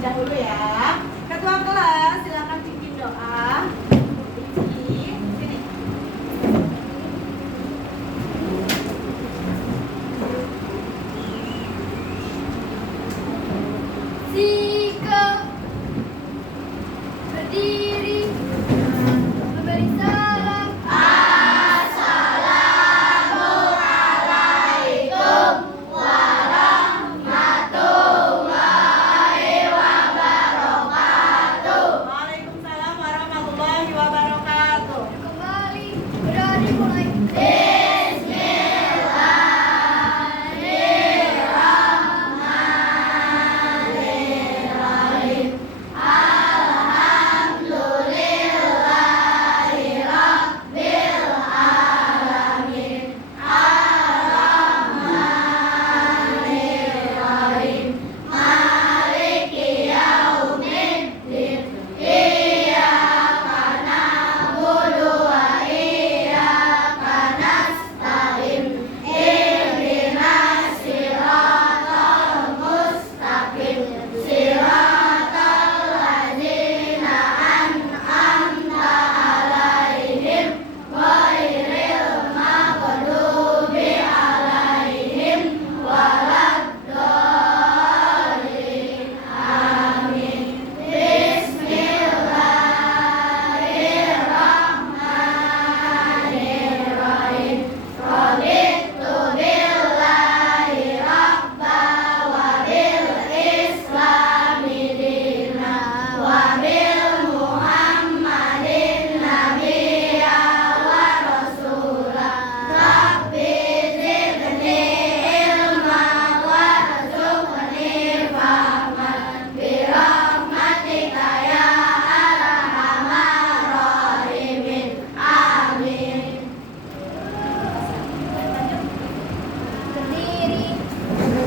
terlebih dahulu ya. Ketua kelas silakan pimpin doa. Rizky, sini. Sikap berdiri memberi salam. Assalamualaikum warahmatullahi wabarakatuh. Waalaikumsalam warahmatullahi wabarakatuh. Kembali berani mulai. Berdiri.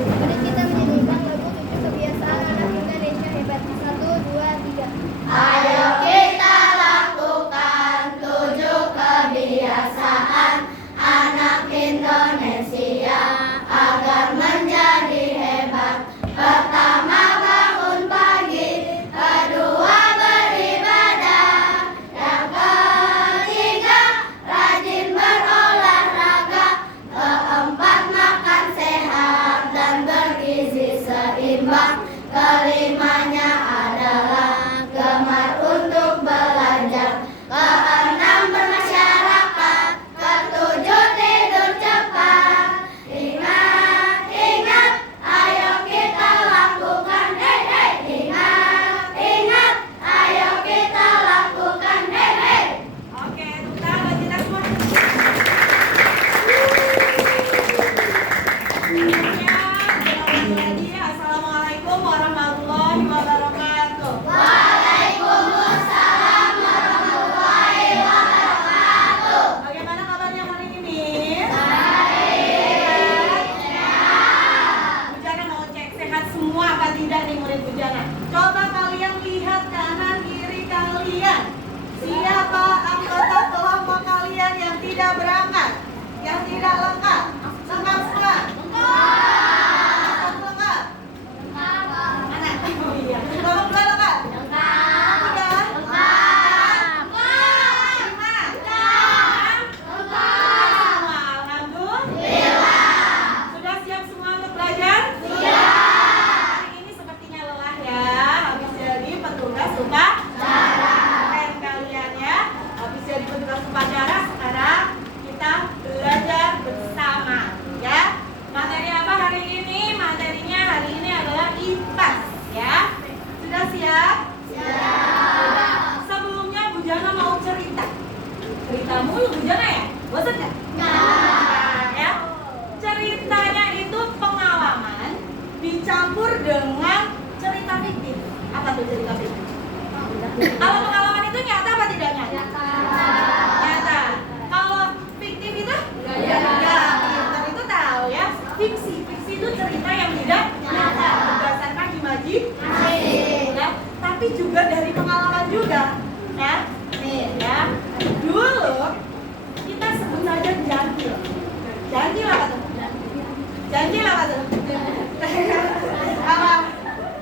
Mari kita menyanyikan lagu 7 kebiasaan anak Indonesia hebat. 1, 2, 3. Ayo kita lakukan 7 kebiasaan anak Indonesia agar menjadi hebat. Pertama, bangun pagi. Kedua, beribadah. Yang ketiga, rajin berolahraga. Keempat, makan sehat dan bergizi seimbang. Kelimanya adalah gemar untuk belajar. Keenam, bermasyarakat. Ketujuh, tidur cepat. Ingat, ingat, ayo kita lakukan. Hei, hei. Ingat, ingat, ayo kita lakukan. Hei, hei. Oke, tepuk tangan kita semua. Assalamualaikum warahmatullahi wabarakatuh. Waalaikumsalam warahmatullahi wabarakatuh. Bagaimana kabarnya hari ini? Baik. Bujana mau cek sehat semua apa tidak nih murid Bujana? Coba kalian lihat kanan kiri kalian. Siapa anggota kelompok kalian yang tidak berangkat? Yang tidak lengkap? Lengkap semua? Lengkap? Mana? Oh iya. Kelompok dua lengkap? Tiga? Lima? Semua. Alhamdulillah. Sudah siap semua untuk belajar? Hari ini sepertinya lelah ya. Habis jadi petugas upacara. Keren kalian ya. Habis jadi petugas upacara, sekarang kita belajar bersama ya. Materi apa hari ini? Materinya hari ini adalah IPAS ya. Sudah siap? Sebelumnya Bujana mau cerita. Cerita mulu Bujana ya? Bosan nggak? Nah, ya. Ceritanya itu pengalaman dicampur dengan cerita fiktif. Apa tuh cerita fiktif? Kalau pengalaman itu nyata apa tidak nyata? Nyata. Kalau fiktif itu? Enggak. Pintar itu tahu ya. Fiksi itu cerita yang tidak nyata berdasarkan imajinasi. Ya. Tapi juga dari pengalaman juga. Ya. Nih ya. Dulu kita sebut saja jantil. Jantil apa tuh? Jantil apa tuh? Apa?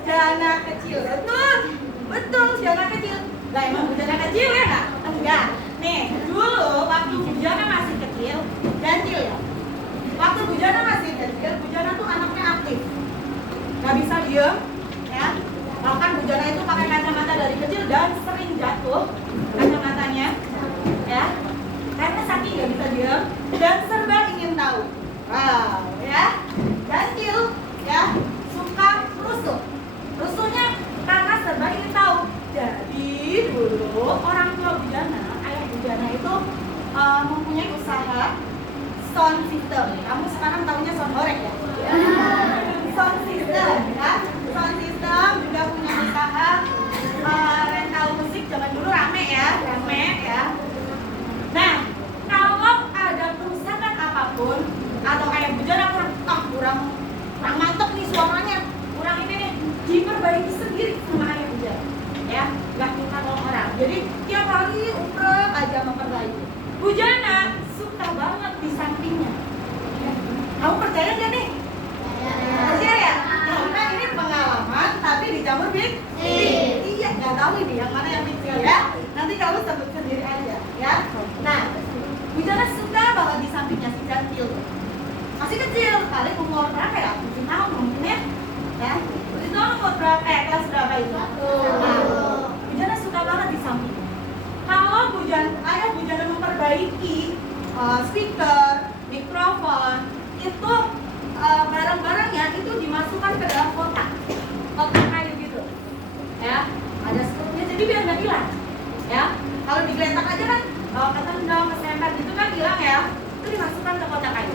Dana kecil. Lah emang Bujana kecil ya nggak? Enggak. Nih, dulu waktu Bujana masih kecil, ganjil ya. Waktu Bujana masih kecil, Bujana tuh anaknya aktif. Nggak bisa diem, ya. Bahkan Bujana itu pakai kacamata dari kecil dan sering jatuh kacamatanya, ya. Karena saking nggak bisa diem dan serba ingin tahu. Wow, ya. Ganjil, ya. Suka rusuh. Rusuhnya karena serba ingin tahu. Jadi dulu orang tua Bujana, ayah Bujana itu mempunyai usaha sound system. Kamu sekarang tahunya sound horeg ya? Sound system, ya. Sound system juga punya usaha rental musik. Zaman dulu rame ya. Nah, kalau ada kerusakan apapun atau ayah Bujana kurang mantep nih suaranya, kurang ini nih, diperbaiki sendiri sama ayah Bujana, ya, nggak minta tolong orang. Jadi tiap hari umrah aja memperbaiki. Bujana suka banget di sampingnya. Ya. Kamu percaya nggak nih? Percaya ya? Karena ini pengalaman tapi dicampur big. Iya, nggak tahu ini yang mana yang kecil ya. Nanti kamu sebut sendiri aja, ya. Nah, Bujana suka banget di sampingnya si Ganjil. Masih kecil, paling umur berapa ya? 7 tahun mungkin ya. Ya, 7 tahun umur berapa? Kelas berapa itu? Nah, Bujana suka banget di sampingnya. Kalau ayah Bujana memperbaiki speaker, mikrofon, itu barang-barangnya itu dimasukkan ke dalam kotak kayu gitu, ya. Ada skrupnya, jadi biar nggak hilang, ya. Kalau digeletak aja kan, ketendang, kesempet gitu kan hilang ya. Itu dimasukkan ke kotak kayu.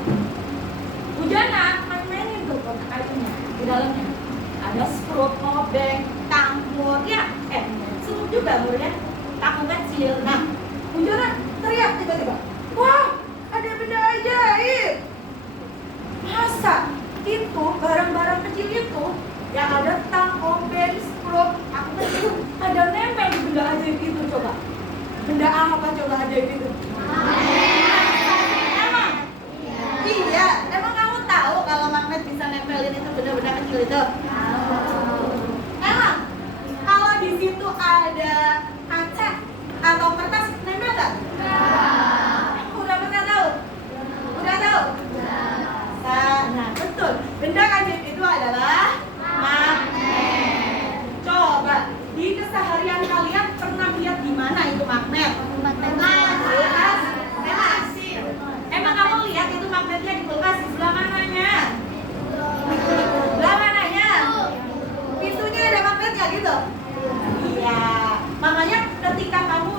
Bujana main-mainin tuh kotak kayunya di dalamnya. Ada skrup, obeng, tangmur, ya, skrup juga ya, tangmur kecil. Nah, Bujana teriak tiba-tiba, wah, ada benda ajaib. Masa itu barang-barang kecil itu yang ada tang, obeng, skrup, aku kecil, ada nempel di benda ajaib itu. Coba, benda apa coba ajaib itu? Emang? Iya, emang kamu tahu kalau magnet bisa nempelin itu benda-benda kecil itu? Emang? Kalau di situ ada kaca atau kertas, nempel nggak? Udah pernah tahu? Udah tahu? Nah, betul. Benda ajaib itu adalah magnet. Coba, di keseharian kalian pernah lihat di mana itu magnet? Kulkas. Emang kamu lihat itu magnetnya di kulkas di sebelah mananya? Sebelah mananya? Pintunya ada magnetnya gitu? Iya. Makanya ketika kamu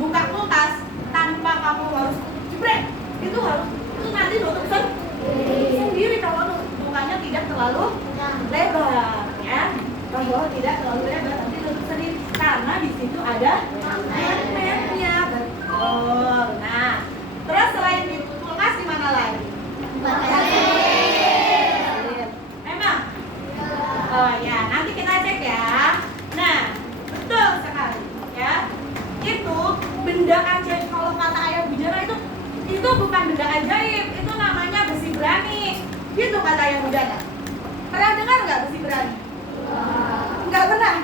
buka kulkas tanpa kamu harus jebrek, itu harus nanti nutup sendiri kalau bukanya tidak terlalu lebar, ya. Kalau tidak terlalu lebar nanti nutup sendiri karena di situ ada magnetnya. Betul. Nah, terus selain di kulkas di mana lagi? Emang? Oh ya, nanti kita cek ya. Nah, betul sekali, ya. Itu benda ajaib kalau kata ayah Bujana itu bukan benda ajaib, itu namanya besi berani. Gitu kata ayah Bujana. Pernah dengar nggak besi berani? Nggak pernah.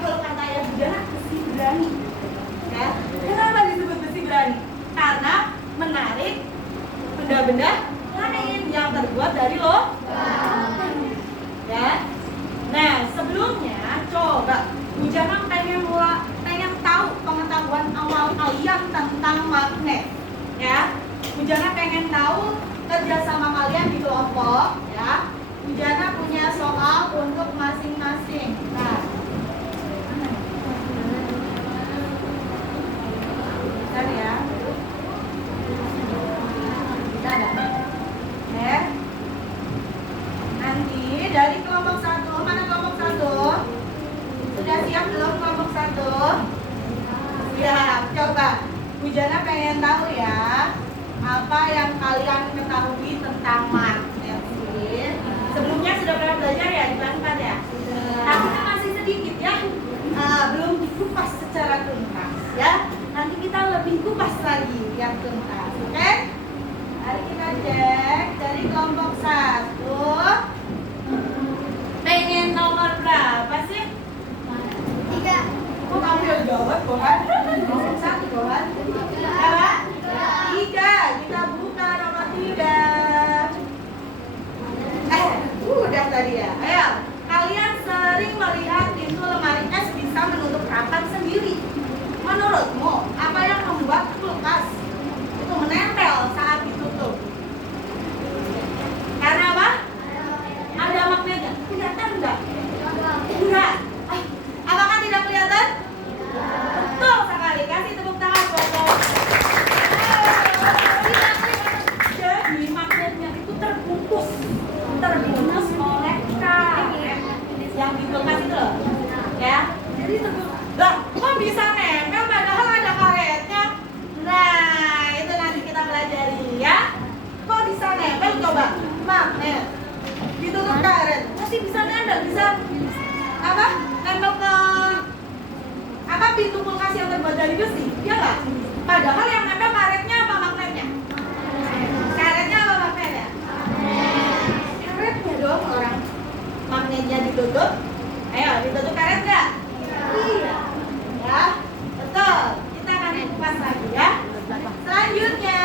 Kalau kata ayah Bujana besi berani, ya. Kenapa disebut besi berani? Karena menarik benda-benda lain yang terbuat dari logam, ya. Nah, sebelumnya coba Bujana pengen tahu pengetahuan awal kalian tentang magnet, ya. Bujana pengen tahu kerjasama kalian di kelompok, ya. Bujana punya soal untuk masing-masing. Nah, bentar ya. Bentar ya. Nanti dari kelompok 1, mana kelompok 1? Sudah siap belum kelompok 1? Siap. Coba Bujana pengen tahu ya, apa yang kalian ketahui tentang magnet sih? Sebelumnya sudah pernah belajar ya di kelas 4 ya? Tapi kan masih sedikit ya, belum dikupas secara tuntas ya. Nanti kita lebih kupas lagi yang tuntas, oke? Mari kita cek dari kelompok 1. Pengen nomor berapa sih? 3. Oh, kamu udah gawat Bohan. Nomor 1 Bohan. Berapa? 3. Kita buka nomor 3. Udah tadi ya. Ayo, kalian sering melihat pintu lemari es bisa menutup rapat sendiri. Menurutmu, apa yang membuat kulkas itu menempel saat ditutup? Karena apa? Ada magnetnya. Kelihatan enggak? Enggak. Apakah tidak kelihatan? Betul sekali. Kasih tepuk tangan buat saya. Jadi magnetnya itu terbungkus oleh karet yang di kulkas itu loh. Ya. Jadi terbungkus. Lah, kok bisa nempel padahal ada karetnya? Nah, itu nanti kita pelajari ya. Kok bisa nempel coba? Magnet ditutup karet masih bisa nempel, bisa apa? Nempel ke apa pintu kulkas yang terbuat dari besi, ya nggak? Padahal yang nempel karetnya apa magnetnya? Karetnya apa magnetnya? Karetnya dong orang. Magnetnya ditutup. Ayo, ditutup karet nggak? Iya. Ya, betul. Kita akan kupas lagi ya. Selanjutnya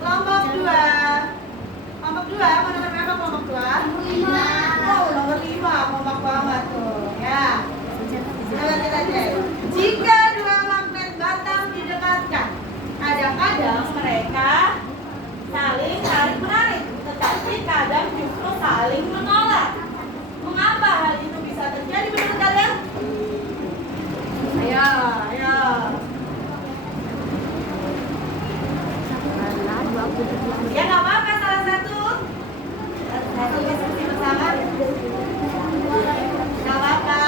kelompok 2. Kelompok 2, mau nomor berapa kelompok 2? 5. Oh, nomor 5, kompak banget tuh. Ya. Coba kita cek. Jika 2 magnet batang didekatkan, kadang-kadang mereka saling tarik-menarik, tetapi kadang justru saling menolak. Mengapa hal itu bisa terjadi menurut kalian? Ayo, ayo. Ya nggak apa-apa, salah satu diskusi bersama. Nggak apa-apa.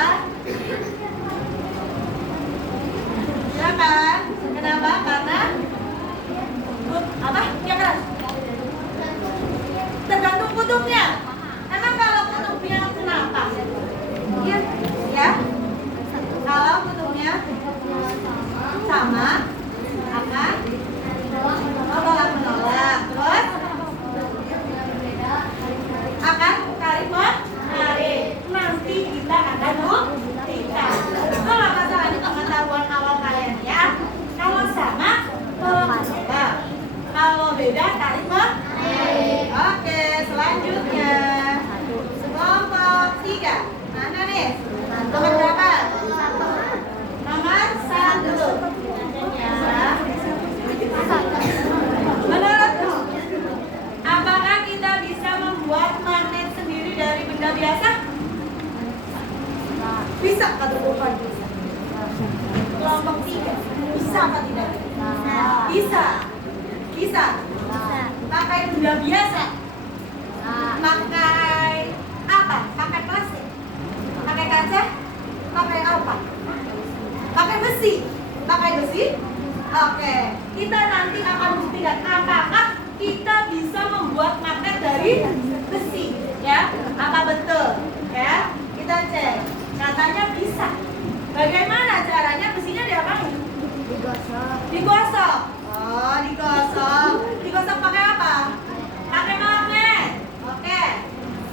Silakan. Kenapa? Karena apa? Ya keras. Tergantung kutubnya. Emang kalau kutubnya kenapa? Iya, ya. Kalau kutubnya sama, akan menolak. Terus akan tarik menarik. Nanti kita akan buktikan. Kalau masalah ini pengetahuan awal kalian ya. Kalau sama, menolak. Kalau beda, tarik menarik. Oke, selanjutnya kelompok 3. Mana nih? Nomor berapa? Nomor 1. Menurutmu, apakah kita bisa membuat magnet sendiri dari benda biasa? Bisa kata Tuhan. Kelompok 3. Bisa atau tidak? Bisa. Bisa. Pakai benda biasa. Pakai apa? Pakai plastik. Pakai kaca? Pakai apa? Pakai besi. Pakai besi? Oke, kita nanti akan buktikan apakah kita bisa membuat magnet dari besi, ya? Apa betul? Ya, kita cek. Katanya bisa. Bagaimana caranya? Besinya diapain? Digosok. Digosok. Oh, digosok. Digosok pakai apa? Pakai magnet. Oke.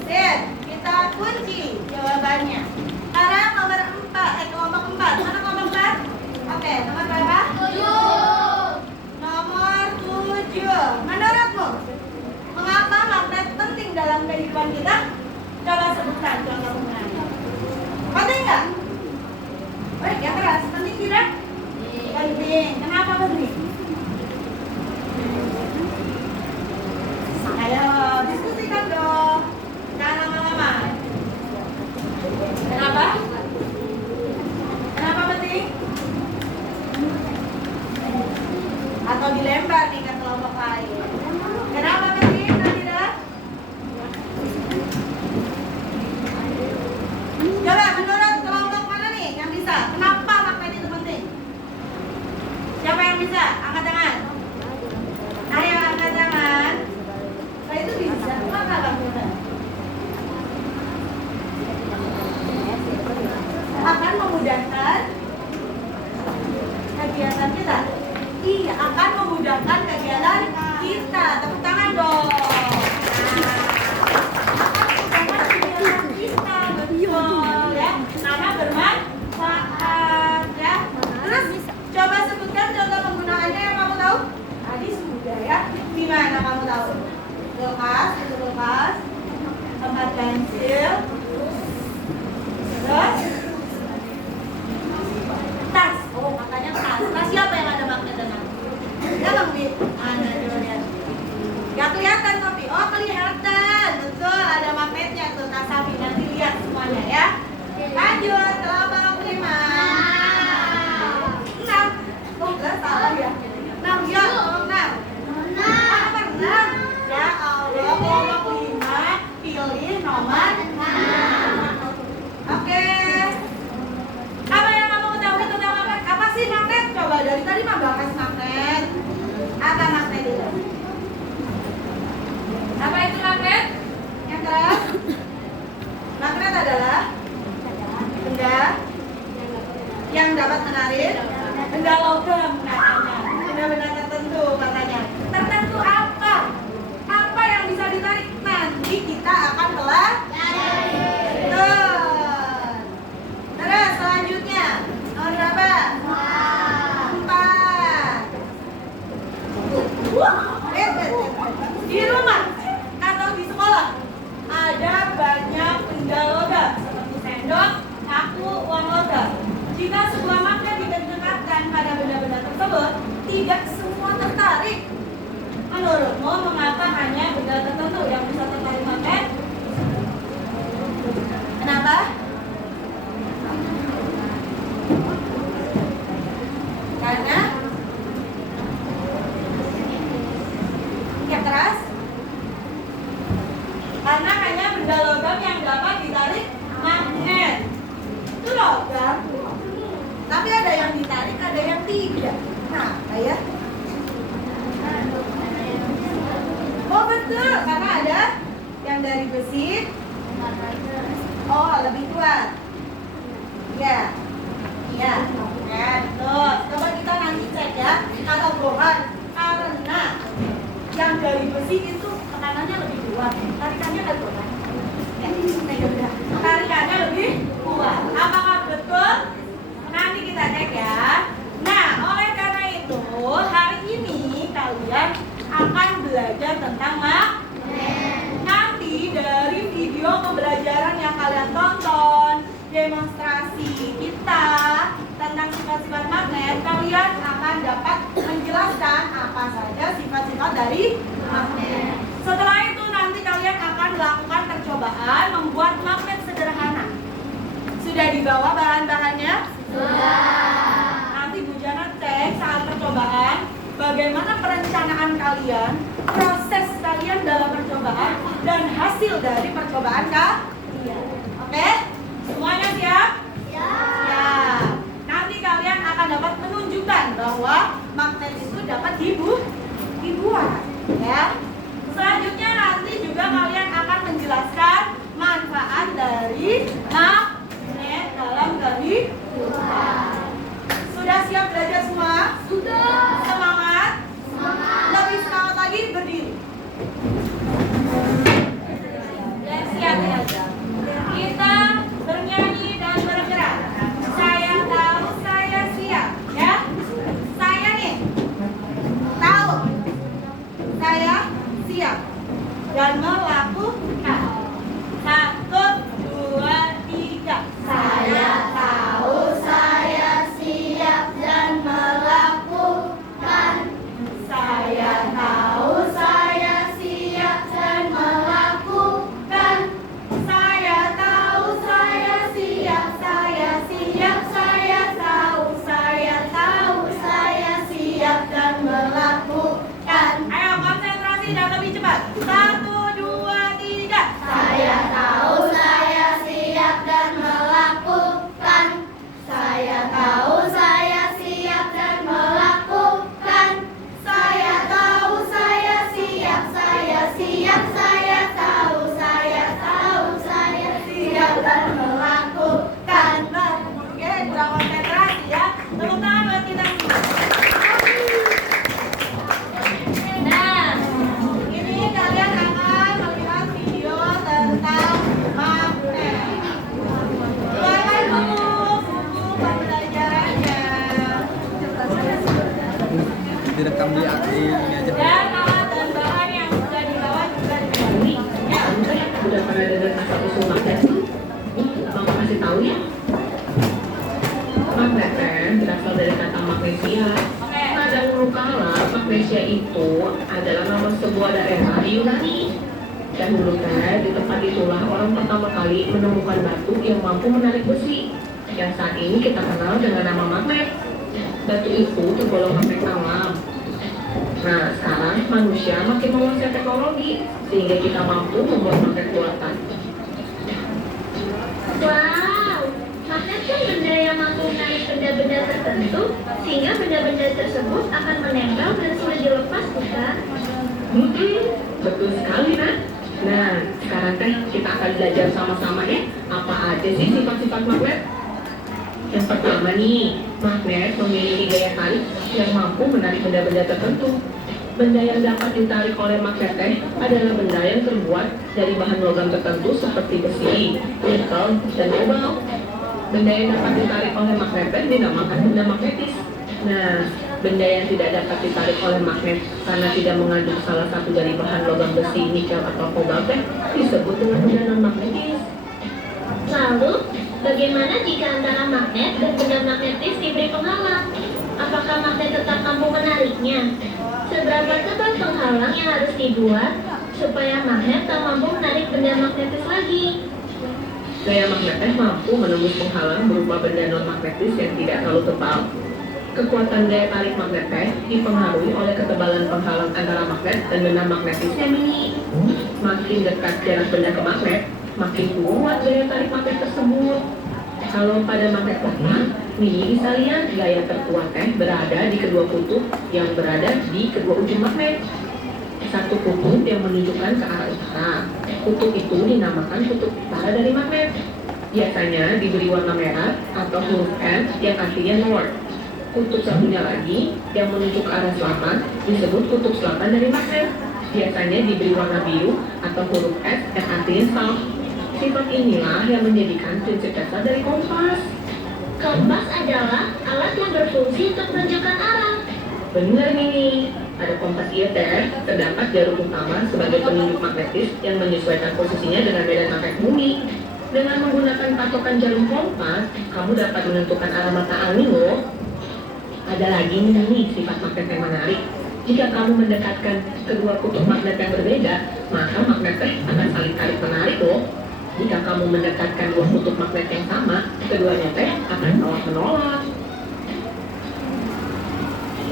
Sip. Kita kunci jawabannya. Sekarang nomor 4, kelompok 4. Mana kelompok 4? Oke, nomor berapa? 7. Nomor 7. Menurutmu, mengapa magnet penting dalam kehidupan kita? Coba sebutkan contohnya. Penting nggak? Baik, ya keras. Penting tidak? Penting. Kenapa penting? Ayo, diskusikan dong. Jangan lama-lama. Kenapa? Kenapa penting? Atau dilempar nih ke kelompok lain. Kenapa penting, Nadira? Coba menurut kelompok mana nih yang bisa? Kenapa magnet itu penting? Siapa yang bisa? Angkat tangan. Ayo angkat tangan. Nah itu bisa. Kenapa magnet? Akan memudahkan kegiatan kita. Iya, akan memudahkan kegiatan kita. Tepuk tangan dong. Akan memudahkan kegiatan kita, betul ya. Karena bermanfaat ya. ditarik? Benda logam katanya. Benda-benda tertentu katanya. Tertentu apa? Apa yang bisa ditarik? Nanti kita akan pelajari. Terus selanjutnya nomor berapa? 4. Di rumah atau di sekolah ada banyak benda logam seperti sendok, saku, uang logam. Jika sebuah magnet didekatkan pada benda-benda tersebut, tidak semua tertarik. Menurutmu mengapa hanya benda tertentu yang bisa tertarik magnet? Kenapa? Karena ya keras. Karena hanya benda logam yang dapat ditarik magnet. Itu logam. Tapi ada yang ditarik, ada yang tidak. Nah, kayak oh betul, karena ada yang dari besi. Oh, lebih kuat. Ya. Ya. Ya, betul. Coba kita nanti cek ya, kata bohong. Karena yang dari besi itu tekanannya lebih kuat, tarikannya lebih kuat. Ya, tarikannya lebih kuat. Apakah betul? Nanti kita cek ya. Nah, oleh karena itu hari ini kalian akan belajar tentang magnet. Nanti dari video pembelajaran yang kalian tonton, demonstrasi kita tentang sifat-sifat magnet, kalian akan dapat menjelaskan apa saja sifat-sifat dari magnet. Setelah itu nanti kalian akan melakukan percobaan membuat magnet sederhana. Sudah dibawa bahan-bahannya? Sudah. Nanti Bu Jana cek saat percobaan bagaimana perencanaan kalian, proses kalian dalam percobaan, dan hasil dari percobaan kalian. Oke? Semuanya siap? Siap. Nanti kalian akan dapat menunjukkan bahwa magnet itu dapat dibuat. Ya. Selanjutnya nanti juga kalian akan menjelaskan manfaat dari magnet dalam kehidupan. Sudah siap belajar semua? Sudah. Semangat? Semangat. Lebih semangat lagi berdiri. Ya, siap ya. Kita bernyanyi dan bergerak. Saya tahu, saya siap, ya. Saya nih tahu, saya siap dan melakukan. 1, 2, 3. Saya tahu, saya siap dan melakukan. Saya tahu, saya siap dan melakukan. Saya tahu, saya siap, saya siap, saya tahu, saya siap dan melakukan. Ayo konsentrasi dan lebih cepat. 1, 2, 3. Saya tahu, saya siap dan melakukan. Saya tahu, saya siap dan melakukan. Saya tahu, saya siap, saya siap, saya tahu, saya siap dan melakukan. Nah, oke, kurang konsentrasi ya. Tepuk tangan buat kita semua. Nah, ini kalian akan melihat video tentang magnet. Keluarkan buku pembelajarannya. Direkam di ini aja. Dan alat dan bahan yang sudah dibawa juga dibagi. Ya. Udah pernah dengar asal usul magnet tuh? Mau kasih tahu ya? Magnet berasal dari kata magnesia. Oke. Pada dahulu kala, magnesia itu adalah nama sebuah daerah di Yunani. Dahulu di tempat itulah orang pertama kali menemukan batu yang mampu menarik besi, yang saat ini kita kenal dengan nama magnet. Batu itu tergolong magnet alam. Nah, sekarang manusia makin menguasai teknologi sehingga kita mampu membuat magnet buatan. Wow, magnet kan benda yang mampu menarik benda-benda tertentu sehingga benda-benda tersebut akan menempel dan sulit dilepas, bukan? Betul sekali, Nak. Nah, sekarang kita akan belajar sama-sama ya, apa aja sih sifat-sifat magnet? Yang pertama nih, magnet memiliki gaya tarik yang mampu menarik benda-benda tertentu. Benda yang dapat ditarik oleh magnet adalah benda yang terbuat dari bahan logam tertentu seperti besi, nikel, dan kobalt. Benda yang dapat ditarik oleh magnet dinamakan benda magnetis. Nah, benda yang tidak dapat ditarik oleh magnet karena tidak mengandung salah satu dari bahan logam besi, nikel, atau kobalt disebut dengan benda non-magnetis. Lalu, bagaimana jika antara magnet dan benda magnetis diberi penghalang? Apakah magnet tetap mampu menariknya? Seberapa tebal penghalang yang harus dibuat supaya magnet tak mampu menarik benda magnetis lagi? Gaya magnet mampu menembus penghalang berupa benda non-magnetis yang tidak terlalu tebal. Kekuatan daya tarik magnet dipengaruhi oleh ketebalan penghalang antara magnet dan benda magnetisnya mini. Makin dekat jarak benda ke magnet, makin kuat daya tarik magnet tersebut. Kalau pada magnet plasma, mini bisa lihat gaya terkuat berada di kedua kutub yang berada di kedua ujung magnet. Satu kutub yang menunjukkan ke arah utara. Kutub itu dinamakan kutub utara dari magnet. Biasanya diberi warna merah atau huruf N yang artinya north. Kutub satunya lagi yang menunjuk ke arah selatan disebut kutub selatan dari magnet. Biasanya diberi warna biru atau huruf S yang artinya south. Sifat inilah yang menjadikan prinsip dasar dari kompas. Kompas adalah alat yang berfungsi untuk menunjukkan arah. Benar nih, ada kompas IETR, terdapat jarum utama sebagai penunjuk magnetis yang menyesuaikan posisinya dengan medan magnet bumi. Dengan menggunakan patokan jarum kompas, kamu dapat menentukan arah mata angin loh. Ada lagi nih sifat magnet yang menarik. Jika kamu mendekatkan kedua kutub magnet yang berbeda, maka magnet akan saling tarik menarik loh. Jika kamu mendekatkan dua kutub magnet yang sama, keduanya akan tolak menolak.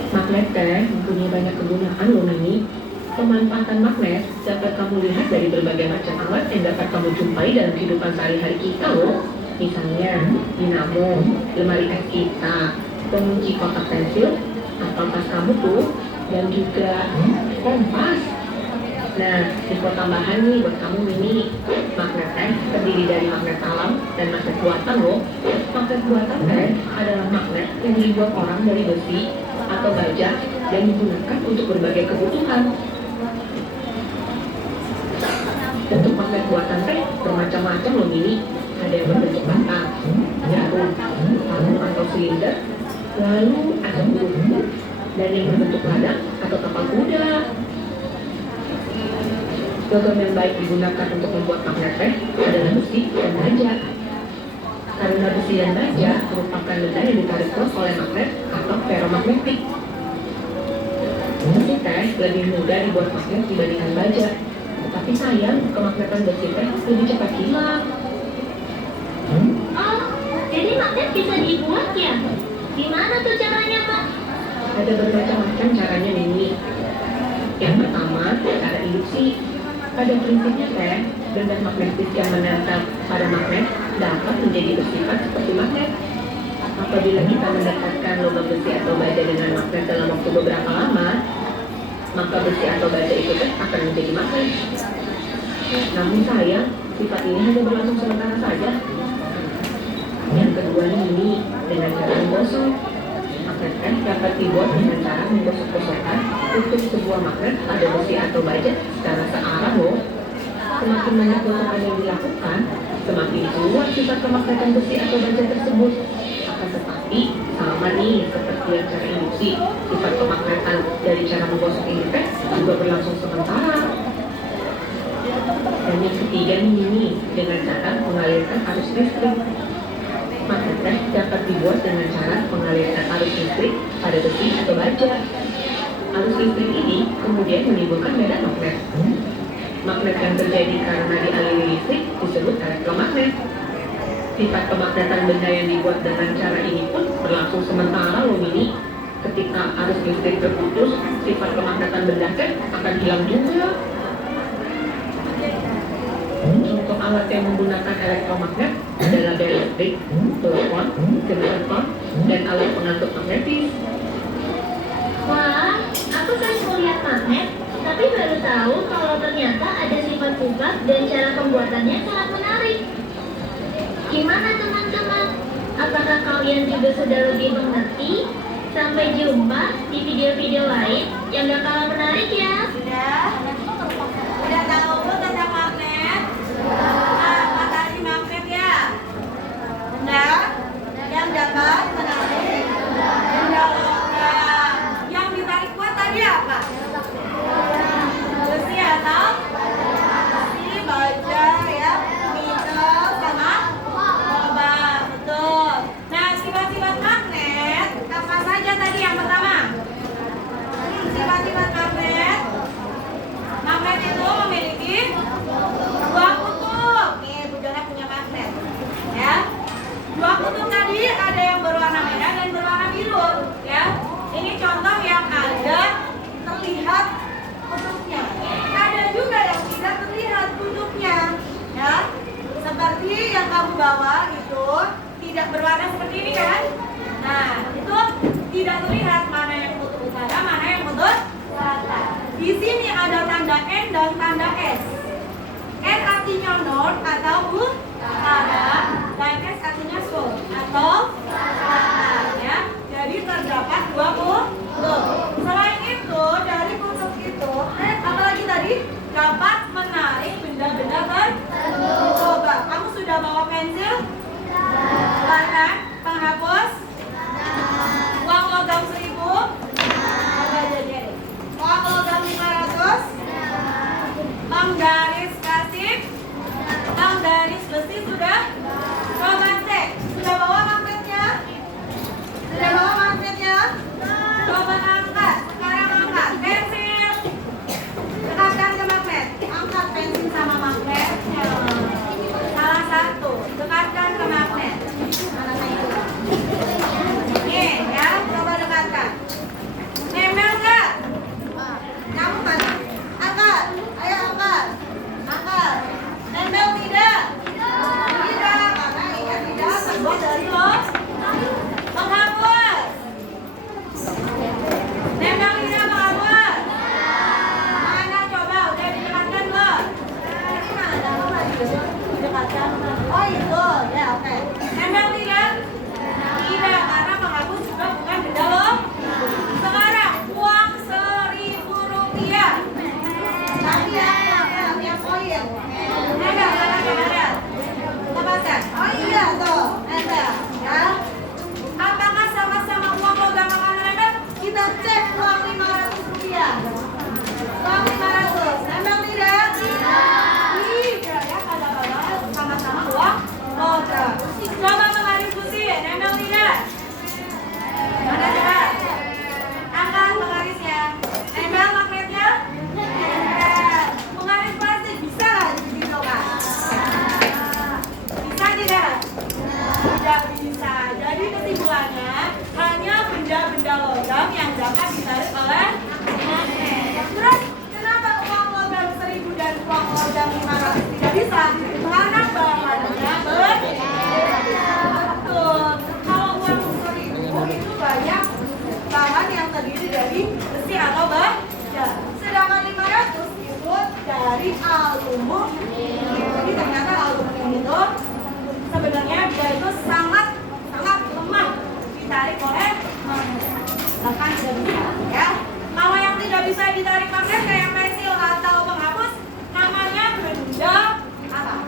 Magnet mempunyai banyak kegunaan loh Mini. Pemanfaatan magnet dapat kamu lihat dari berbagai macam alat yang dapat kamu jumpai dalam kehidupan sehari-hari kita loh. Misalnya dinamo, lemari es kita, pengunci kotak pensil, atau tas kamu tuh, dan juga kompas. Nah, info tambahan nih buat kamu Mini. Magnet terdiri dari magnet alam dan magnet buatan loh. Magnet buatan adalah magnet yang dibuat orang dari besi atau baja dan digunakan untuk berbagai kebutuhan. Bentuk magnet buatan bermacam-macam loh Mini. Ada yang berbentuk batang, jarum, palu atau silinder, lalu ada huruf, dan yang berbentuk ladang atau kapal kuda. Logam yang baik digunakan untuk membuat magnet adalah besi dan baja. Karena besi dan baja merupakan benda yang ditarik terus oleh magnet atau ferromagnetik. Besi lebih mudah dibuat magnet dibandingkan baja. Tapi sayang, kemagnetan besi lebih cepat hilang. Oh, jadi magnet bisa dibuat ya? Gimana tuh caranya, Pak? Ada bermacam-macam caranya Mini. Yang pertama, cara induksi. Pada prinsipnya benda magnetis yang menempel pada magnet dapat menjadi bersifat seperti magnet. Apabila kita mendekatkan logam besi atau baja dengan magnet dalam waktu beberapa lama, maka besi atau baja itu akan menjadi magnet. Namun sayang, sifat ini hanya berlangsung sementara saja. Yang kedua ini dengan cara menggosok. Magnet dapat dibuat dengan cara menggosok-gosokkan untuk sebuah magnet pada besi atau baja secara searah loh. Semakin banyak gosokan yang dilakukan, semakin kuat sifat kemagnetan besi atau baja tersebut. Akan tetapi sama nih seperti yang cara induksi, sifat kemagnetan dari cara menggosok ini juga berlangsung sementara. Dan yang ketiga ini dengan cara mengalirkan arus listrik. Magnet dapat dibuat dengan cara mengalirkan arus listrik pada besi atau baja. Arus listrik ini kemudian menimbulkan medan magnet. Magnet yang terjadi karena dialiri listrik disebut elektromagnet. Sifat kemagnetan benda yang dibuat dengan cara ini pun berlangsung sementara loh Mini. Ketika arus listrik terputus, sifat kemagnetan benda akan hilang juga. Untuk alat yang menggunakan elektromagnet adalah bel listrik, telepon, generator, dan alat pengangkut magnetis. Wah, aku sering melihat magnet, tapi baru tahu kalau ternyata ada sifat-sifat dan cara pembuatannya sangat menarik. Gimana teman-teman? Apa Apakah kalian juga sudah lebih mengerti? Sampai jumpa di video-video lain yang gak kalah menarik ya. Udah tahu tentang magnet? Apa tadi magnet ya? Benda yang dapat menarik benda logam. Yang ditarik kuat tadi apa? Besi atau besi, baja ya, nikel sama logam, betul. Nah, sifat-sifat magnet apa saja tadi yang pertama? Sifat-sifat magnet. Magnet itu memiliki dua kutub. Nih, Bu Jona punya magnet. Ya. Dua kutub tadi ada yang berwarna merah dan berwarna biru, ya. Ini contoh yang ada terlihat kutubnya. Ada juga yang tidak terlihat kutubnya, ya. Seperti yang kamu bawa itu tidak berwarna seperti ini kan? Nah, itu tidak terlihat mana yang kutub utara, mana yang kutub selatan. Di sini ada tanda N dan tanda S. N artinya north atau utara, dan S artinya south atau selatan, ya. Jadi terdapat dua kutub. Selain itu, dari kutub itu, apalagi tadi dapat menarik benda-benda tertentu. Coba, kamu sudah bawa pensil, warna, penghapus, uang logam 1000, apa aja? Uang logam 500, penggaris kasih, penggaris besi sudah. Coba cek, sudah bawa magnetnya? Sudah bawa magnetnya? Coba angkat, sekarang angkat pensil, dekatkan ke magnet, angkat pensil sama magnetnya. Salah satu, dekatkan ke magnet. Nih ya, coba dekatkan. Nempel nggak? Kamu mana? Angkat, ayo angkat. Angkat. Nempel tidak? Tidak, karena ini tidak terbuat dari penghapus. Nempel tidak penghapus? Mana coba, udah didekatkan belum? Ini mana? Didekatkan. Oh itu, ya oke. Nempel tidak? Tidak, karena penghapus juga bukan benda loh. Sekarang uang 1000 rupiah. Tadi yang koin. Nempel, ada. Lepaskan. Oh iya tuh, nempel. Ya. Apakah sama-sama uang logam akan nempel? Kita cek uang 500 rupiah. Uang 500, nempel tidak? Tidak ya, kadang-kadang sama-sama uang logam. Coba penggaris besi, nempel tidak? Mana coba? Angkat penggarisnya. Nempel magnetnya? Nempel. Penggaris plastik bisa nggak gitu kan? Bisa tidak? Tidak bisa. Jadi kesimpulannya hanya benda-benda logam yang dapat ditarik oleh magnet. Terus kenapa uang logam 1000 dan uang logam 500 tidak bisa? Karena bahannya berbeda. Betul. Kalau uang 1000 itu banyak bahan yang terdiri dari besi atau baja. Sedangkan 500 itu dari aluminium. Jadi ternyata aluminium itu sebenarnya dia itu sangat lemah ditarik oleh magnet. Bahkan tidak bisa, ya. Kalau yang tidak bisa ditarik magnet kayak pensil atau penghapus, namanya benda apa?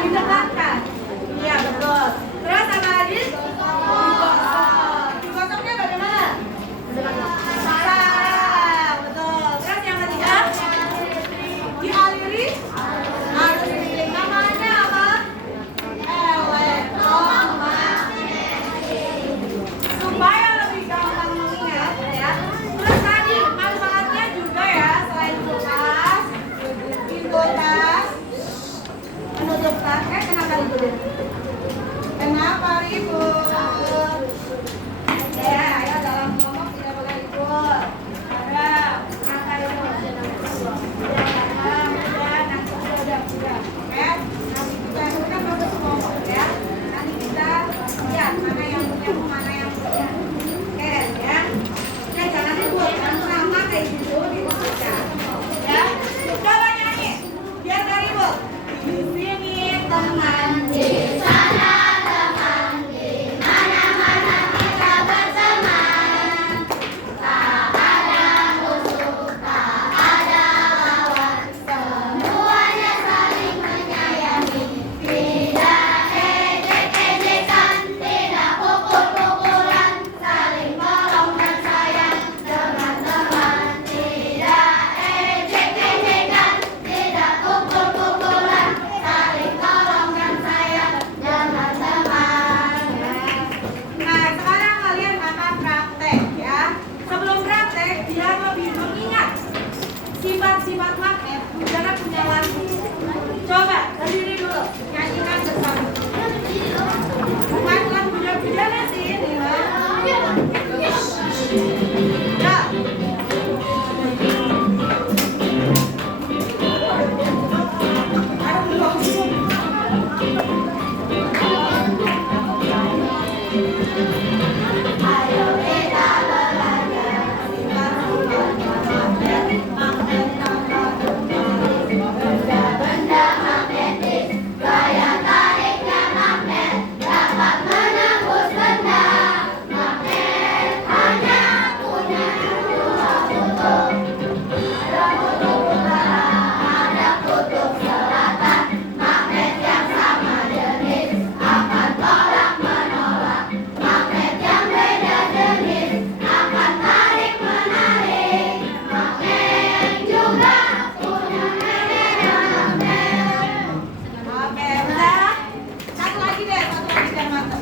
Didekatkan. Iya betul. Terus apa lagi? Digosoknya bagaimana? Sarang, betul. Terus yang ketiga? Dialiri? Harus dipilih. Namanya apa? Elektromagnetik. Supaya lebih gampang mengingat ya. Terus tadi manfaatnya juga ya, selain kulkas, pintu tas, menutup tas. Kenapa ribut? Kenapa ribut? Ya, ayo dalam kelompok tidak boleh ribut. Ada kenapa ribut? Udah. Oke. Nanti kita kan bagus kelompok ya. Nanti kita lihat mana yang punya, mana yang punya. Oke ya. Oke, jangan ribut. Jangan sama kayak gitu diributkan. Ya. Coba nyanyi. Biar gak ribut. Di sini teman, di sana teman, di mana-mana kita berteman. Tak ada musuh, tak ada lawan. Semuanya saling menyayangi. Tidak ejek-ejekan, tidak pukul-pukulan. Saling tolong dan sayang, teman-teman. Tidak ejek-ejekan, tidak pukul-pukulan. Saling tolong dan sayang, teman-teman. Nah, sekarang kalian akan praktek ya. Sebelum praktek, biar lebih mengingat sifat-sifat magnet, Bujana punya lagu. Coba berdiri dulu, nyanyikan bersama. Bukan lagu Bujana sih ini, ya. Ayo kita belajar benda-benda magnetis, gaya tariknya magnet dapat menembus benda. Magnet hanya punya dua kutub, ada kutub utara, ada kutub selatan. Magnet yang sama jenis akan tolak menolak. Magnet yang beda jenis akan tarik menarik. Magnet juga punya medan magnet. Oke, udah. Satu lagi deh, biar mantap.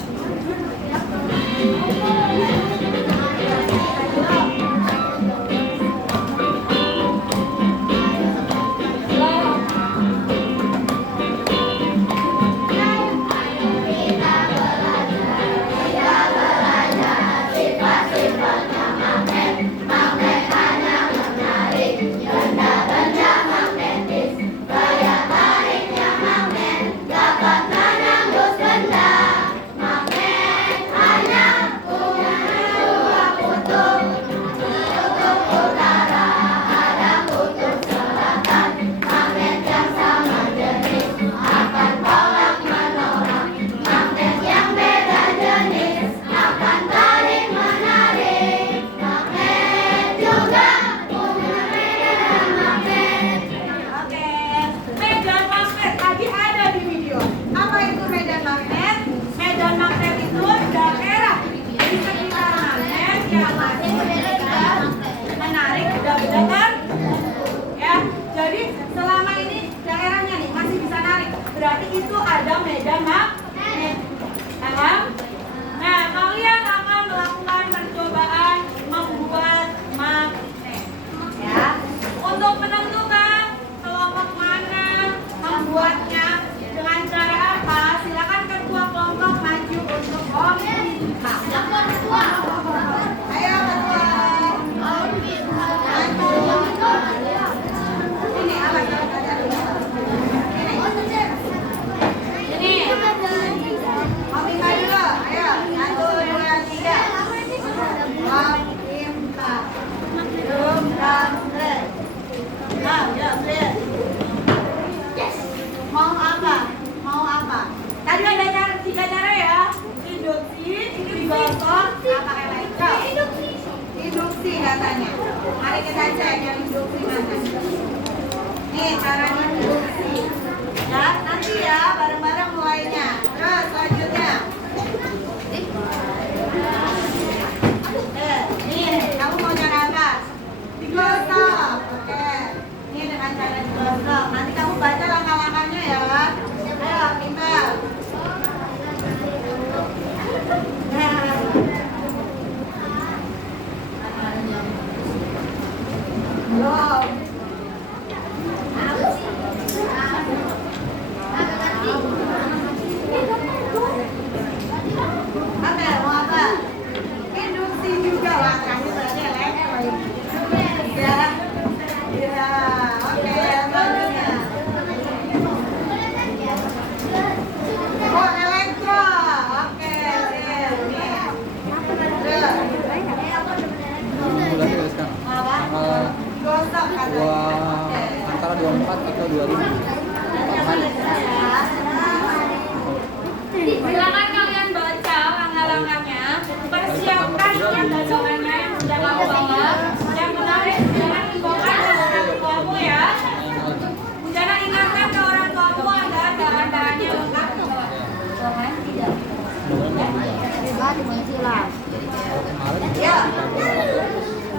Sifat-sifatnya magnet, magnet hanya menarik. Benda-benda magnetis, gaya tariknya magnet dapat menembus benda. Magnet hanya punya dua kutub, kutub utara, ada kutub selatan. Magnet yang sama jenis akan tolak menolak. Magnet yang beda jenis akan tarik menarik. Magnet juga punya medan magnet. Oke, medan magnet tadi ada di video. Apa itu medan magnet? Medan magnet itu daerah di sekitar magnet yang masih menarik, udah benar kan? Ya, jadi selama ini daerahnya nih masih bisa narik, berarti itu ada medan magnet. Paham? Nah, kalian akan melakukan percobaan membuat magnet. Ya, untuk menentukan kelompok mana membuatnya dengan cara apa, silakan ketua kelompok maju untuk meminta. Ayo ketua. Maju. Ini apa? Ini. Meminta dulu. Ayo, 1, 2, 3. Meminta. Belum sampai. Nah, ya, clear. Mau apa? Mau apa? Tadi ada tiga cara ya. Induksi, digosok, apa elektro? Induksi katanya. Mari kita cek yang induksi mana. Nih caranya induksi. Ya, nanti ya bareng-bareng. atau 2.000 per hari. Silakan kalian baca langkah-langkahnya. Persiapkan dagangannya yang sudah kamu bawa. Yang menarik jangan dibawakan ke orang tuamu ya. Jangan ingatkan ke orang tuamu agar bahan-bahannya lengkap. Bahan tidak. Ya.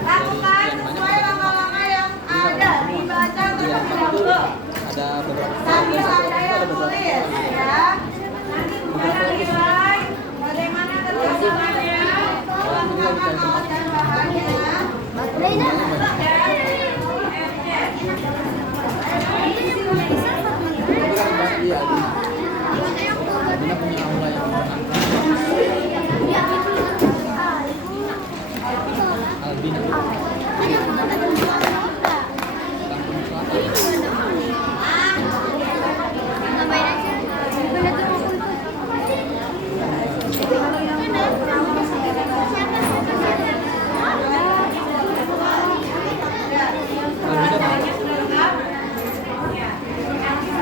Lakukan sesuai langkah-langkah yang ada dibaca terlebih dahulu. Ada beberapa Sambil ada yang tulis ya. Nanti bukan nilai bagaimana keterjemahannya, melengkapan alat dan bahannya. Iya, Dina punya aula yang menyenangkan. Albina Kampung Selatan.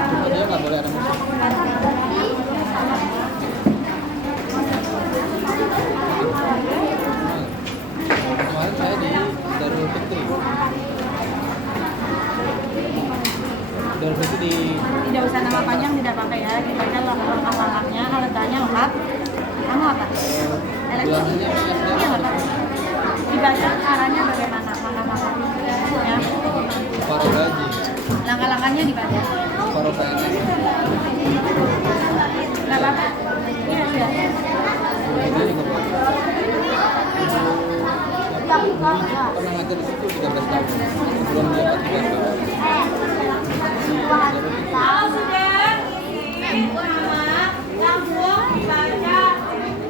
Cuma dia nggak boleh ada musik. Kemarin saya di Darul Fikri. Darul Fikri di Tidak usah nama panjang, tidak pakai ya. Dibaca langkah-langkahnya, alatnya lengkap. Kamu apa? bulanannya Iya nggak apa? Dibaca caranya bagaimana? Langkah-langkahnya ya. Paro gaji, Langkah-langkahnya dibaca. Paro PNS, Nggak apa-apa. Iya sudah. gaji juga pernah ngajar di situ 13 tahun, belum menjabat 3 tahun. Kalau sudah isi nama, langsung dibaca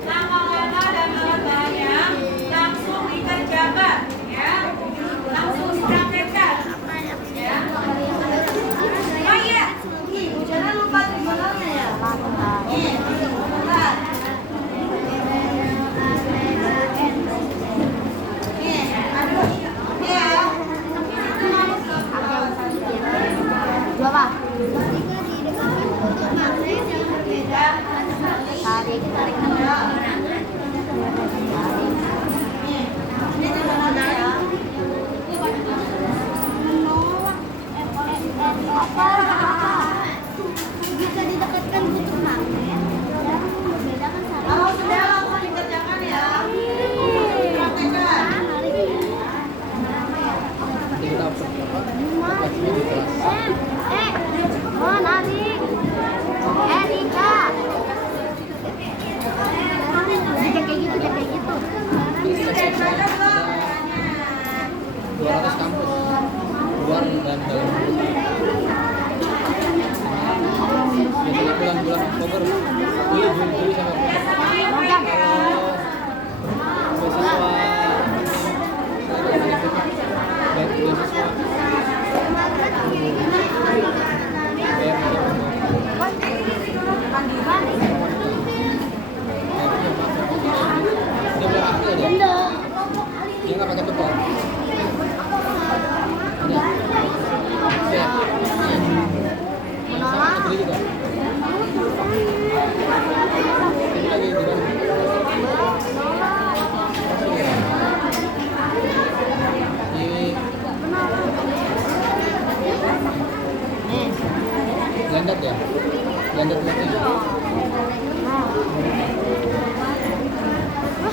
langkah-langkah dan alat-alatnya, langsung dikerjakan, ya, langsung dipraktekkan, ya. Oh iya, jangan lupa tribunalnya ya. Nih, bentar. Nih, aduh, nih ya. Berapa? Tarik. Ini tribunalnya ya. Bisa didekatkan butuh magnet. Membedakan Kalau sudah langsung dikerjakan ya. Praktekkan. Nanti kita berapa? Dapat di kelas. Oh narik. Nika. Jangan kayak gitu, jangan kayak gitu. Ini udah dibaca belum? 200 kampus luar dan dalam. Biasanya bulan-bulan Oktober, Juli sampai beasiswa dan beasiswa dia berhasil dia nggak pakai beban. Sama negeri juga. Ini lagi di Bandung. Di Landat ya? Landat lagi.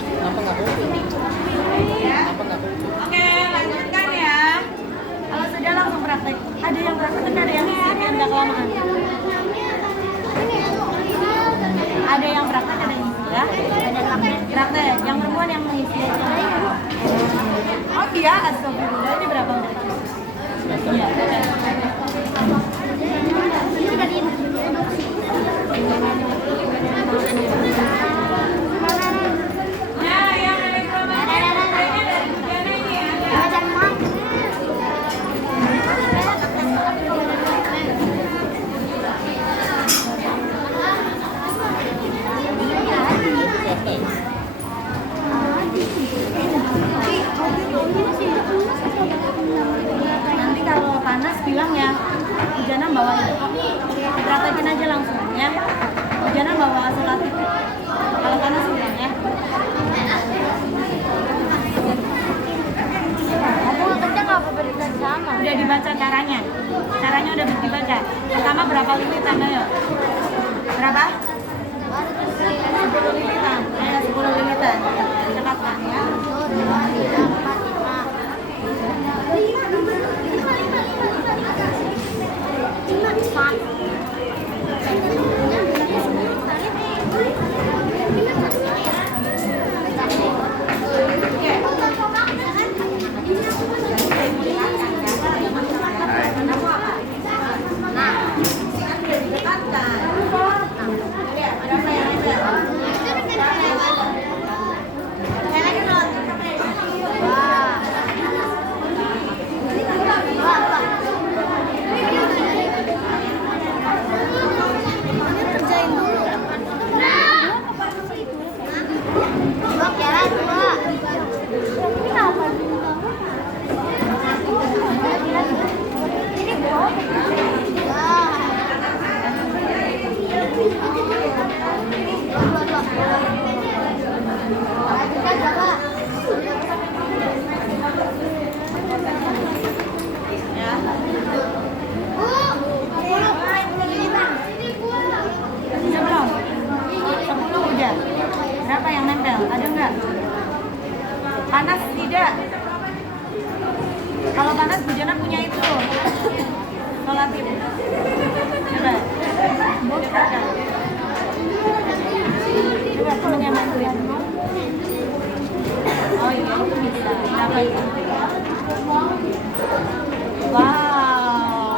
Kenapa nggak kopi? Kenapa nggak kopi? Oke, lanjutkan ya. Kalau sudah langsung praktek. Ada yang praktek, ada yang isi, biar nggak kelamaan. Ada yang praktek, ada yang isi ya. Ada praktek. Yang perempuan yang mengisi. Oh iya, astagfirullah. Ini berapa udah? Iya. Nah, yang elektromagnet kayaknya dari Bujana ini ya. Nanti kalau panas bilang ya. Jana bawa itu kok. Praktekin aja langsung ya. Jana bawa solatif. Kalau panas udah ya. Aku nggak kencang apa berikan sama. Udah dibaca caranya. Caranya udah dibaca. Pertama berapa limitan ayo? Berapa? 10 limitan. Ayo 10 limitan. Cepatkan ya. 1, 2, 3, 4, kerjain dulu. Dua kira dua. Kenapa? Ini kok? Udah belum? 10 udah. Berapa yang nempel? Ada nggak? Panas tidak? Kalau panas Bu Jana punya itu. Solatif. Coba. Coba temennya bantuin. Oh iya itu bisa. Berapa itu? Wow.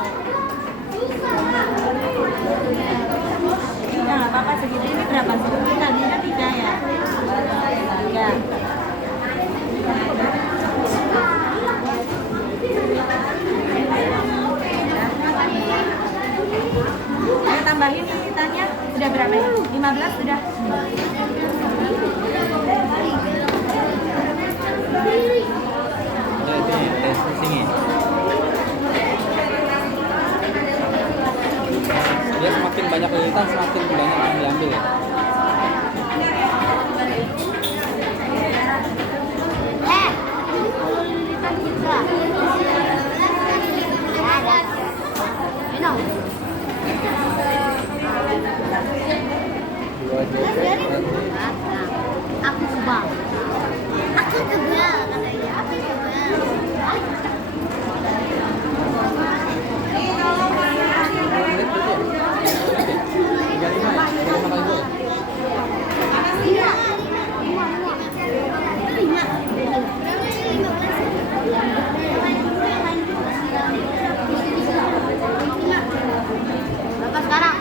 Udah nggak apa-apa segitu. Ini berapa? 10 kita. Kita 3 ya? 3. Ayo tambahin limitannya. Sudah berapa ya? 15 sudah. Jadi tes sini. Dia semakin banyak lilitan semakin banyak yang diambil ya. Kalau lilitan kita. Ada. Minum. Dua joget berarti. Aku kebal. Aku kebal katanya. Aku kebal. Menit berarti ya? 35 ya? 35 kali 2 ya? Berapa sekarang?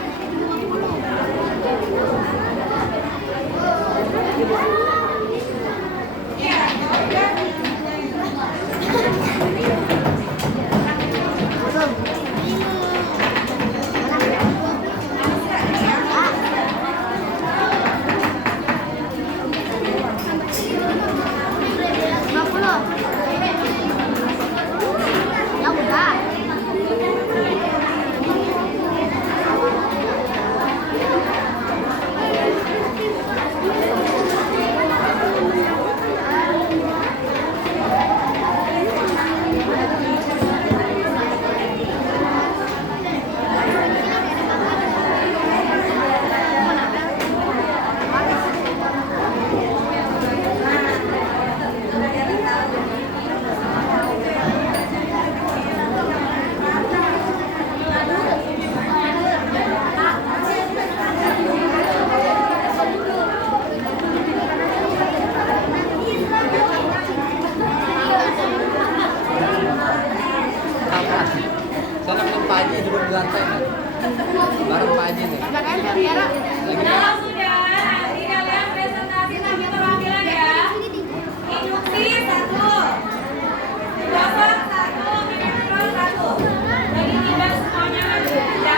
Ya udah. Saya nemenin Pak Haji duduk di lantai nih. Bareng Pak Haji nih. Lagi Nah, sudah. Nanti kalian presentasi nanti perwakilan ya. Induksi 1. Bapak 1. Mikro 1. Jadi tidak semuanya harus ya.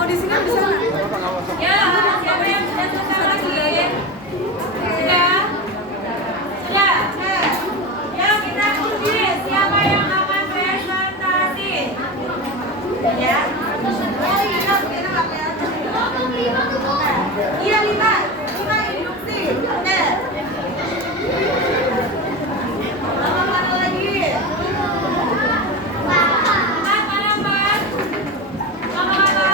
Mau di sini di sana? Apa nggak masuk? Ya, siapa yang sudah selesai lagi? Sudah? Sudah? Ya, kita uji siapa yang akan presentasi. Ya. Iya, 5 induksi. Oke. Sama mana lagi? Empat, mana empat? Sama mana?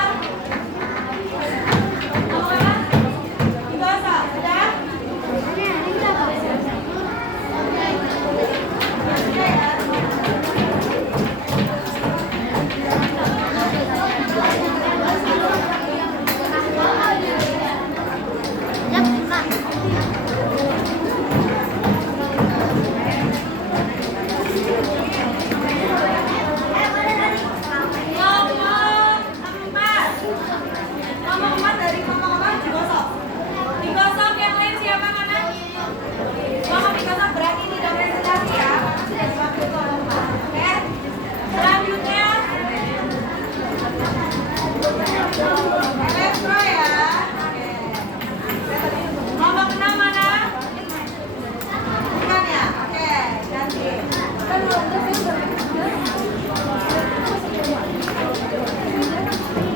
Sama mana? Digosok, sudah? Oke ya. Ya, buka. Ngomong empat dari ngomong empat digosok. Digosok yang lain siapa mana? Ngomong digosok berarti tidak presentasi ya. Sudah waktu itu ngomong empat. Oke. Selanjutnya elektro ya. Oke. Ngomong enam mana? Bukan ya? Oke, ganti.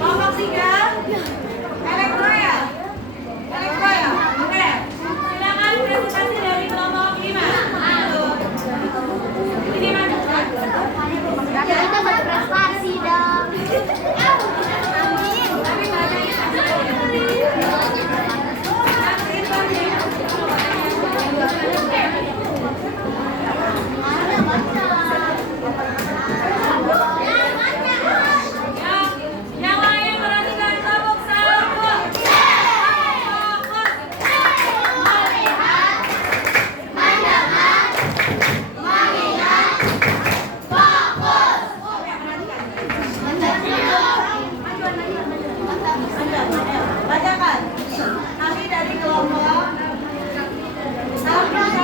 Kelompok 3 elektro ya? Elektro ya? Oke. Silakan presentasi dari kelompok 5. Ini mana? Ya, kita berprestasi dong. Amin. Tapi bahasanya yang lain perhatikan sabuk sabuk. Fokus. Bacakan. Kami dari kelompok salam dulu.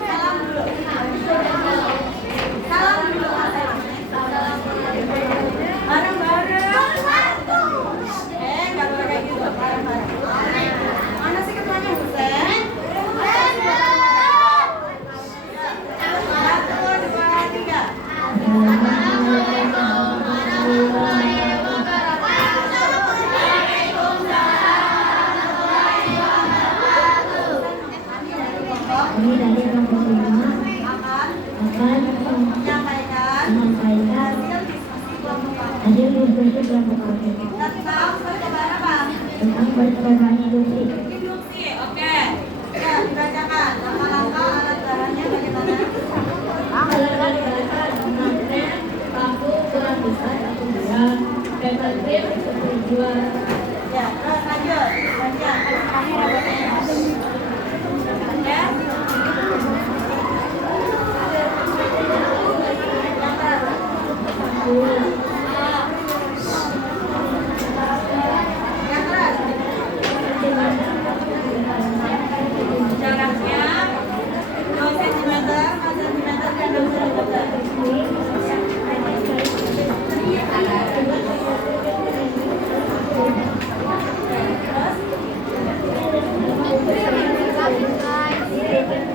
Salam dulu. Salam dulu. Bareng-bareng. Nggak boleh kayak gitu. Bareng-bareng. Mana sih ketuanya Husen? Satu, dua, tiga. Kami dari kelompok 5 Akan akan menyampaikan menyampaikan hasil diskusi kelompok kami hasil diskusi kelompok kami tentang percobaan apa? tentang percobaan industri. Induksi, oke. Ya, dibacakan. Langkah-langkah alat bahannya bagaimana? Alat bahan magnet, paku, gelang besar atau dua, paper clip, tujuan. Ya, terus lanjut. Lanjut. Ya. Yang keras. Jaraknya 2 cm, 4 cm, dan 6 cm.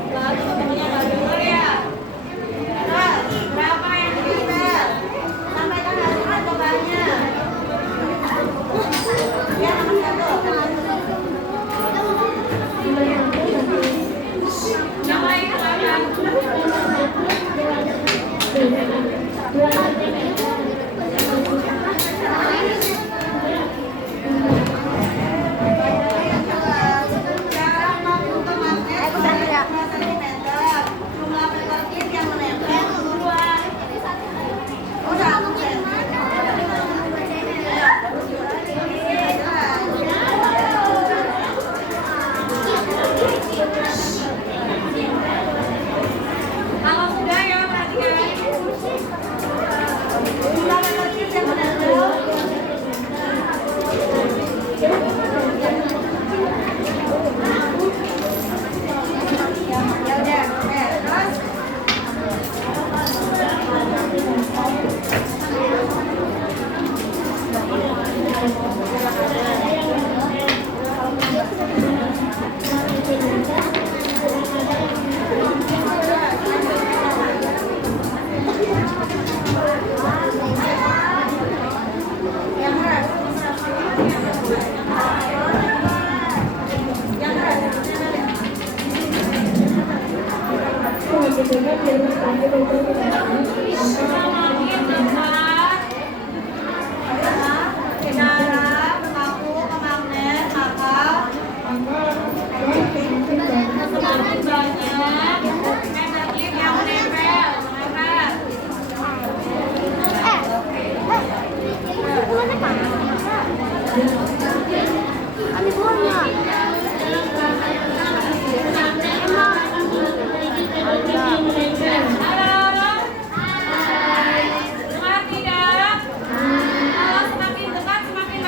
Lalu kemudian dulu ya. Terus, berapa yang ditempel? Sampaikan cara mengaku ke magnet, maka semakin banyak negatif yang menempel. Gimana Kak? Ada buahnya. Halo. Dengar tidak? Kalau semakin dekat semakin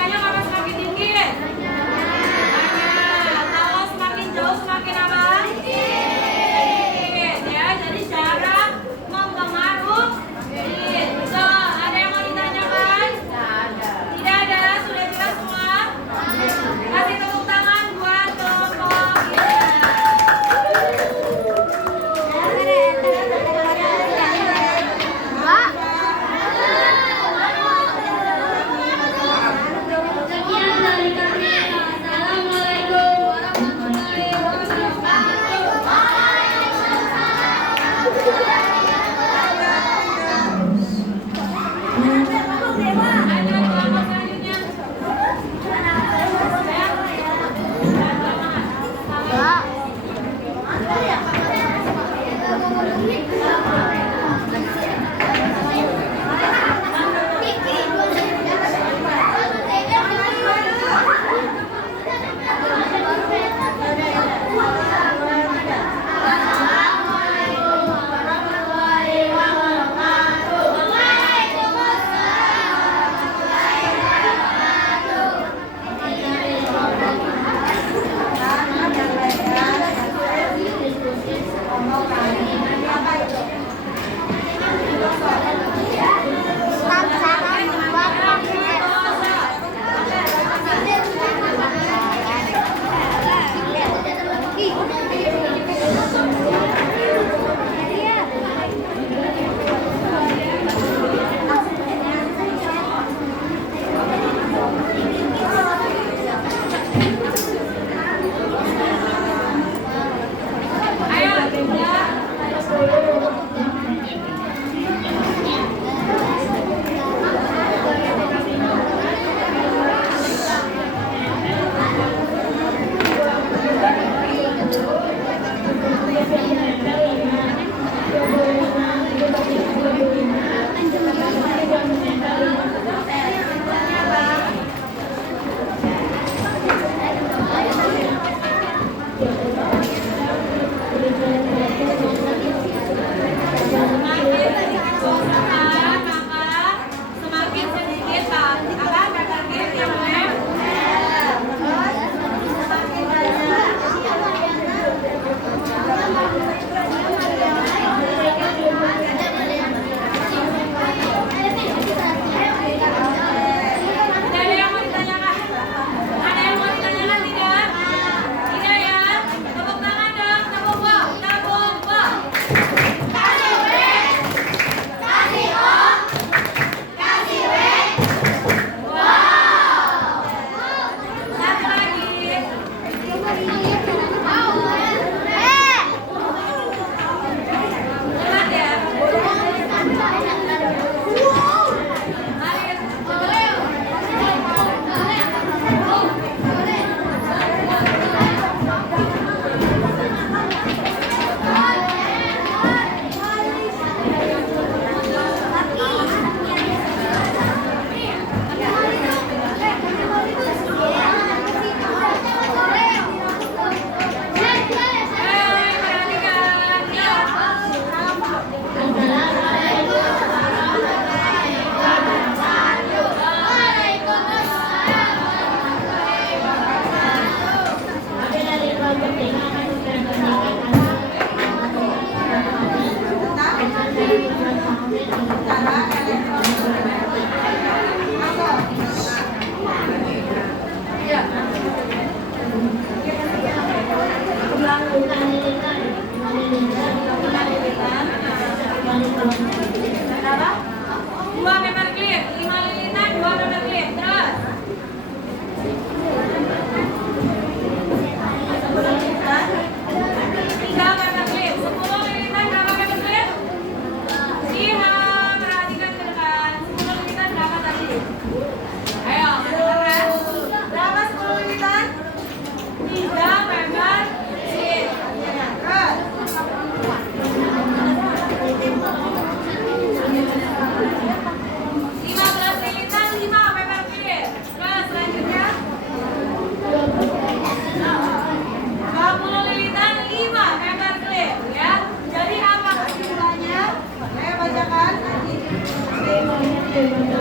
Siapa tahu